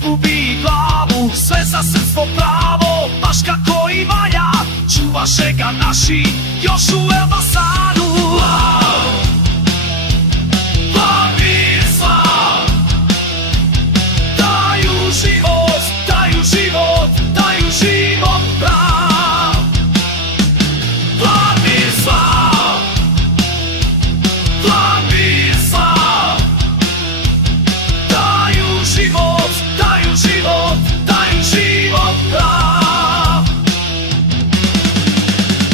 zgubi glavu, sve za srpstvo pravo, baš kako i valja. Čuvaše ga naši još u Elbasanu. Daju život, daju život, daju život prav. Vladislav, Vladislav, daju život, daju život, daju život prav.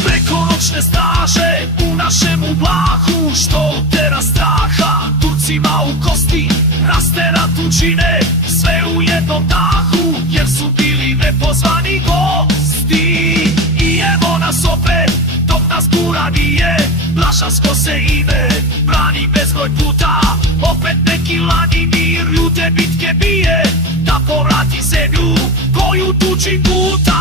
Prekonoćne straže u našemu blahu, što utera straha Turcima u kosti, rastera tuđine, sve u jednom dahu, jer su bili nepozvani gosti. I evo nas opet, dok nas bura nije, Blašansko se ime brani bezbroj puta. Opet neki lani mir ljude bitke bije, da povrati zemlju koju tuđi puta.